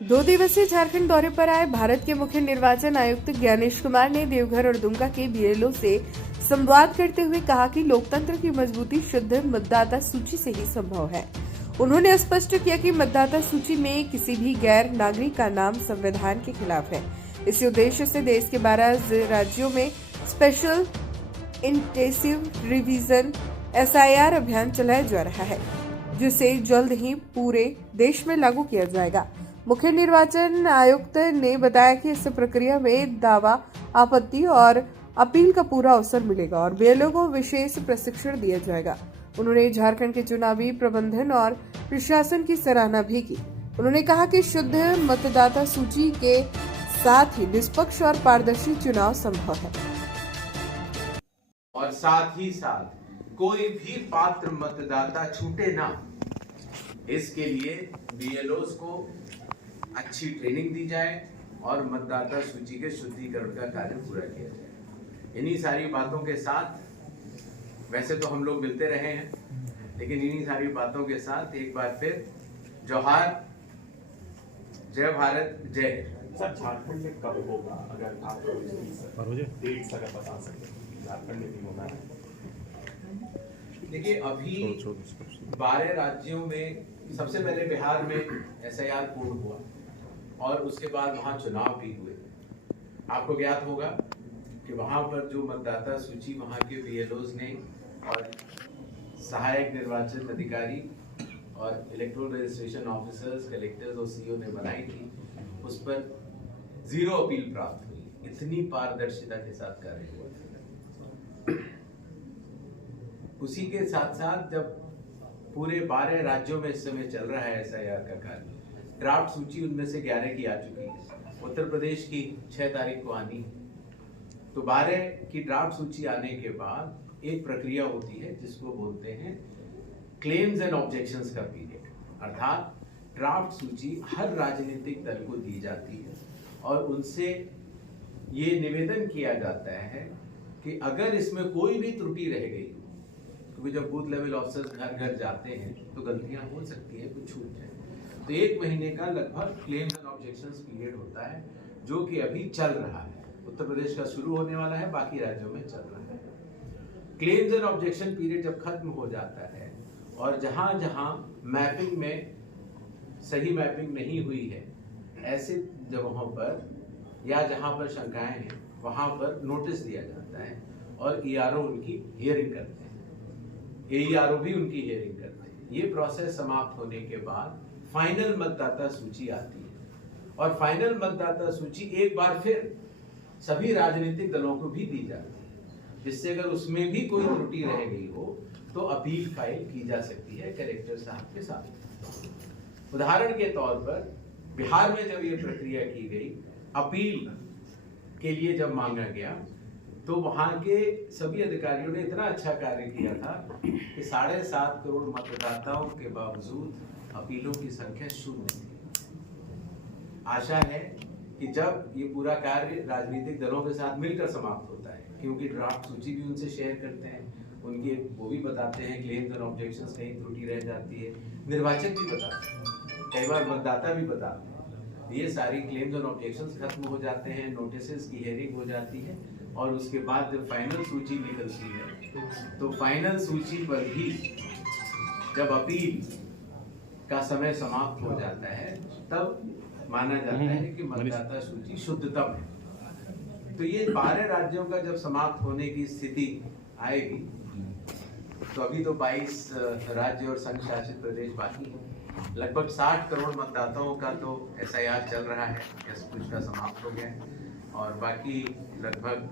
2 दिवसीय झारखंड दौरे पर आए भारत के मुख्य निर्वाचन आयुक्त ज्ञानेश कुमार ने देवघर और दुमका के बीएलओ से संवाद करते हुए कहा कि लोकतंत्र की मजबूती शुद्ध मतदाता सूची से ही संभव है। उन्होंने स्पष्ट किया कि मतदाता सूची में किसी भी गैर नागरिक का नाम संविधान के खिलाफ है। इसी उद्देश्य से देश के 12 राज्यों में स्पेशल इंटेंसिव रिवीजन SIR अभियान चलाया जा रहा है, जिसे जल्द ही पूरे देश में लागू किया जाएगा। मुख्य निर्वाचन आयुक्त ने बताया कि इस प्रक्रिया में दावा, आपत्ति और अपील का पूरा अवसर मिलेगा और बीएलओ को विशेष प्रशिक्षण दिया जाएगा। उन्होंने झारखंड के चुनावी प्रबंधन और प्रशासन की सराहना भी की। उन्होंने कहा कि शुद्ध मतदाता सूची के साथ ही निष्पक्ष और पारदर्शी चुनाव संभव है और साथ ही साथ कोई भी पात्र मतदाता छूटे ना, इसके लिए बीएलओस को अच्छी ट्रेनिंग दी जाए और मतदाता सूची के शुद्धिकरण का कार्य पूरा किया जाए। इन्हीं सारी बातों के साथ वैसे तो हम लोग मिलते रहे हैं, लेकिन इन्हीं सारी बातों के साथ एक बार फिर जोहार, जय भारत, जय। सर, झारखंड में कब होगा, अगर आप डेट्स अगर बता सकते? झारखंड में नहीं होना है। देखिए, अभी 12 राज्यों में सबसे पहले बिहार में SIR पूर्ण हुआ और उसके बाद वहां चुनाव भी हुए। आपको ज्ञात होगा कि वहां पर जो मतदाता सूची वहां के बीएलओस ने और सहायक निर्वाचन अधिकारी और इलेक्ट्रल रजिस्ट्रेशन ऑफिसर्स, कलेक्टर्स और सीओ ने बनाई थी, उस पर 0 अपील प्राप्त हुई। इतनी पारदर्शिता के साथ कार्य हुआ। उसी के साथ साथ जब पूरे 12 राज्यों में इस समय चल रहा है SIR का कार्य, ड्राफ्ट सूची उनमें से 11 की आ चुकी है। उत्तर प्रदेश की 6 तारीख को आनी है। तो 12 की ड्राफ्ट सूची आने के बाद एक प्रक्रिया होती है जिसको बोलते हैं क्लेम्स एंड ऑब्जेक्शंस का पीरियड, अर्थात ड्राफ्ट सूची हर राजनीतिक दल को दी जाती है और उनसे ये निवेदन किया जाता है कि अगर इसमें कोई भी त्रुटि रह गई, क्योंकि जब बूथ लेवल ऑफिसर्स घर घर जाते हैं तो गलतियां हो सकती है, कुछ छूट जाए, तो 1 महीने का लगभग क्लेम्स एंड ऑब्जेक्शंस पीरियड होता है, जो कि अभी चल रहा है। उत्तर प्रदेश का शुरू होने वाला है, बाकी राज्यों में चल रहा है। क्लेम्स एंड ऑब्जेक्शन पीरियड जब खत्म हो जाता है और जहां जहां मैपिंग में सही मैपिंग नहीं हुई है, ऐसे जगहों पर या जहां पर शंकाएं हैं, वहां पर नोटिस दिया जाता है और ERO उनकी हियरिंग करते हैं, AERO भी उनकी हियरिंग करते हैं। ये प्रोसेस समाप्त होने के बाद फाइनल मतदाता सूची आती है और फाइनल मतदाता सूची एक बार फिर सभी राजनीतिक दलों को भी दी जाती है, जिससे अगर उसमें भी कोई त्रुटि रह गई हो तो अपील फाइल की जा सकती है कलेक्टर साहब के साथ। उदाहरण के तौर पर बिहार में जब ये प्रक्रिया की गई, अपील के लिए जब मांगा गया, तो वहां के सभी अधिकारियों ने इतना अच्छा कार्य किया था कि 7.5 करोड़ मतदाताओं के बावजूद अपीलों की संख्या 0 थी। आशा है कि जब ये पूरा कार्य राजनीतिक दलों के साथ मिलकर समाप्त होता है, क्योंकि ड्राफ्ट सूची भी उनसे शेयर करते हैं, उनके वो भी बताते हैं क्लेम्स और ऑब्जेक्शंस कहीं त्रुटि रह जाती है, निर्वाचक भी बताते हैं, कई बार मतदाता भी बताते हैं। ये सारी क्लेम्स और ऑब्जेक्शंस खत्म हो जाते हैं, नोटिस की हियरिंग हो जाती है और उसके बाद जब फाइनल सूची निकलती है, तो फाइनल सूची पर भी जब अपील का समय समाप्त हो जाता है, तब माना जाता है कि मतदाता सूची शुद्धतम है। तो ये 12 राज्यों का जब समाप्त होने की स्थिति आएगी, तो अभी तो 22 राज्य और संघ शासित प्रदेश बाकी हैं। लगभग 60 करोड़ मतदाताओं का तो SIR चल रहा है, कुछ का समाप्त हो गया है और बाकी लगभग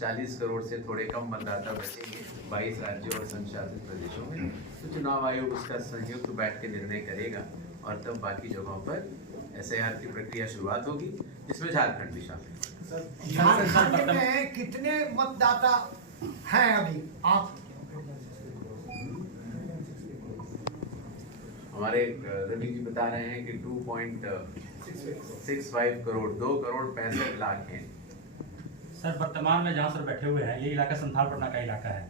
40 करोड़ से थोड़े कम मतदाता बचेंगे 22 राज्यों और संघ शासित प्रदेशों में। तो चुनाव आयोग उसका संयुक्त बैठ के निर्णय करेगा और तब बाकी जगहों पर SIR की प्रक्रिया शुरुआत होगी, जिसमें झारखंड भी शामिल है। झारखंड में कितने मतदाता हैं अभी? आप हमारे रवि जी बता रहे हैं कि 2.65 करोड़, 2 करोड़ 65 लाख हैं। सर, वर्तमान में जहाँ सर बैठे हुए हैं, ये इलाका संथाल पटना का इलाका है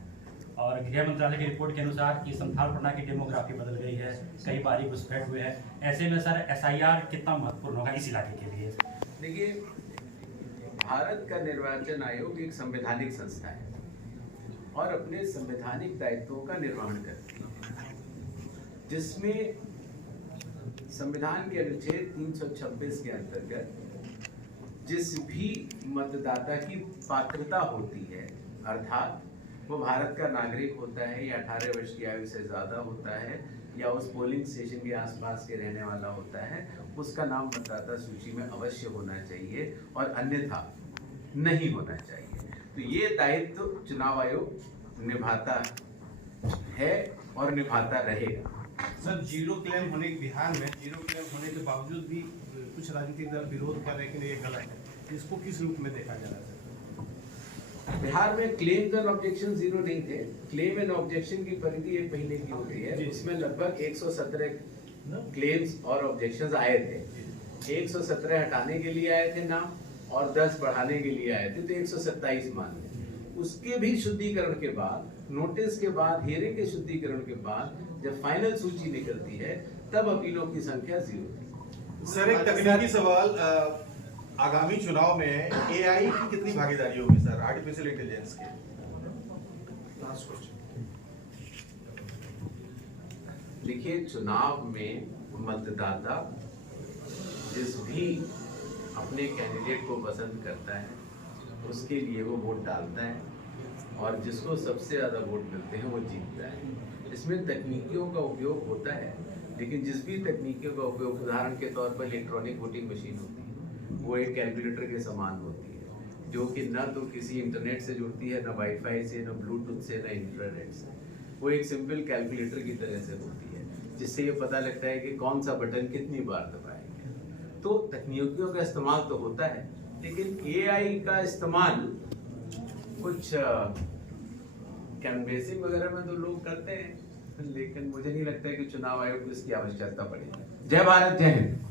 और गृह मंत्रालय की रिपोर्ट के अनुसार कि संथाल पटना की डेमोग्राफी बदल गई है, कई बारी घुसपैठ हुए हैं। ऐसे में सर SIR कितना महत्वपूर्ण होगा इस इलाके के लिए? देखिए, भारत का निर्वाचन आयोग एक संवैधानिक संस्था है और अपने संवैधानिक दायित्वों का निर्वहन करती है, जिसमें संविधान के अनुच्छेद 326 के अंतर्गत जिस भी मतदाता की पात्रता होती है, अर्थात वो भारत का नागरिक होता है या 18 वर्ष की आयु से ज्यादा होता है या उस पोलिंग स्टेशन के आसपास के रहने वाला होता है, उसका नाम मतदाता सूची में अवश्य होना चाहिए और अन्यथा नहीं होना चाहिए। तो ये दायित्व चुनाव आयोग निभाता है और निभाता रहेगा। सर, जीरो क्लेम होने बिहार में जीरो क्लेम होने के बावजूद भी कुछ राजनीतिक दल विरोध कर रहे हैं कि ये गलत है, इसको किस रूप में देखा जा रहा है? बिहार में क्लेम्स एंड ऑब्जेक्शन जीरो नहीं थे। क्लेम एंड ऑब्जेक्शन की परिधि एक महीने की होती है, उसमें लगभग 117 क्लेम्स और ऑब्जेक्शंस आए थे। 117 हटाने के लिए आए थे नाम और 10 बढ़ाने के लिए आए थे, तो 127 मान लें। उसके भी शुद्धिकरण के बाद, नोटिस के बाद, हियरिंग के शुद्धिकरण के बाद जब फाइनल सूची निकलती है तब अपीलों की संख्या 0 थी। सर, एक तकनीकी सवाल, आगामी चुनाव में AI की कितनी भागीदारी होगी सर, आर्टिफिशियल इंटेलिजेंस की? Last question. देखिए, चुनाव में मतदाता जिस भी अपने कैंडिडेट को पसंद करता है उसके लिए वो वोट डालता है और जिसको सबसे ज़्यादा वोट मिलते हैं वो जीतता है। इसमें तकनीकियों का उपयोग होता है, लेकिन जिस भी तकनीकियों का उपयोग, उदाहरण के तौर पर इलेक्ट्रॉनिक वोटिंग मशीन होती है, वो एक कैलकुलेटर के समान होती है, जो कि न तो किसी इंटरनेट से जुड़ती है, न वाईफाई से, न ब्लूटूथ से, न इंफ्रारेड से। वो एक सिंपल कैलकुलेटर की तरह से होती है, जिससे ये पता लगता है कि कौन सा बटन कितनी बार दबाएंगे। तो तकनीकियों का इस्तेमाल तो होता है, लेकिन AI का इस्तेमाल कुछ कैनवेसिंग वगैरह में तो लोग करते हैं, लेकिन मुझे नहीं लगता है कि चुनाव आयोग को इसकी आवश्यकता पड़ेगी। जय भारत, जय हिंद।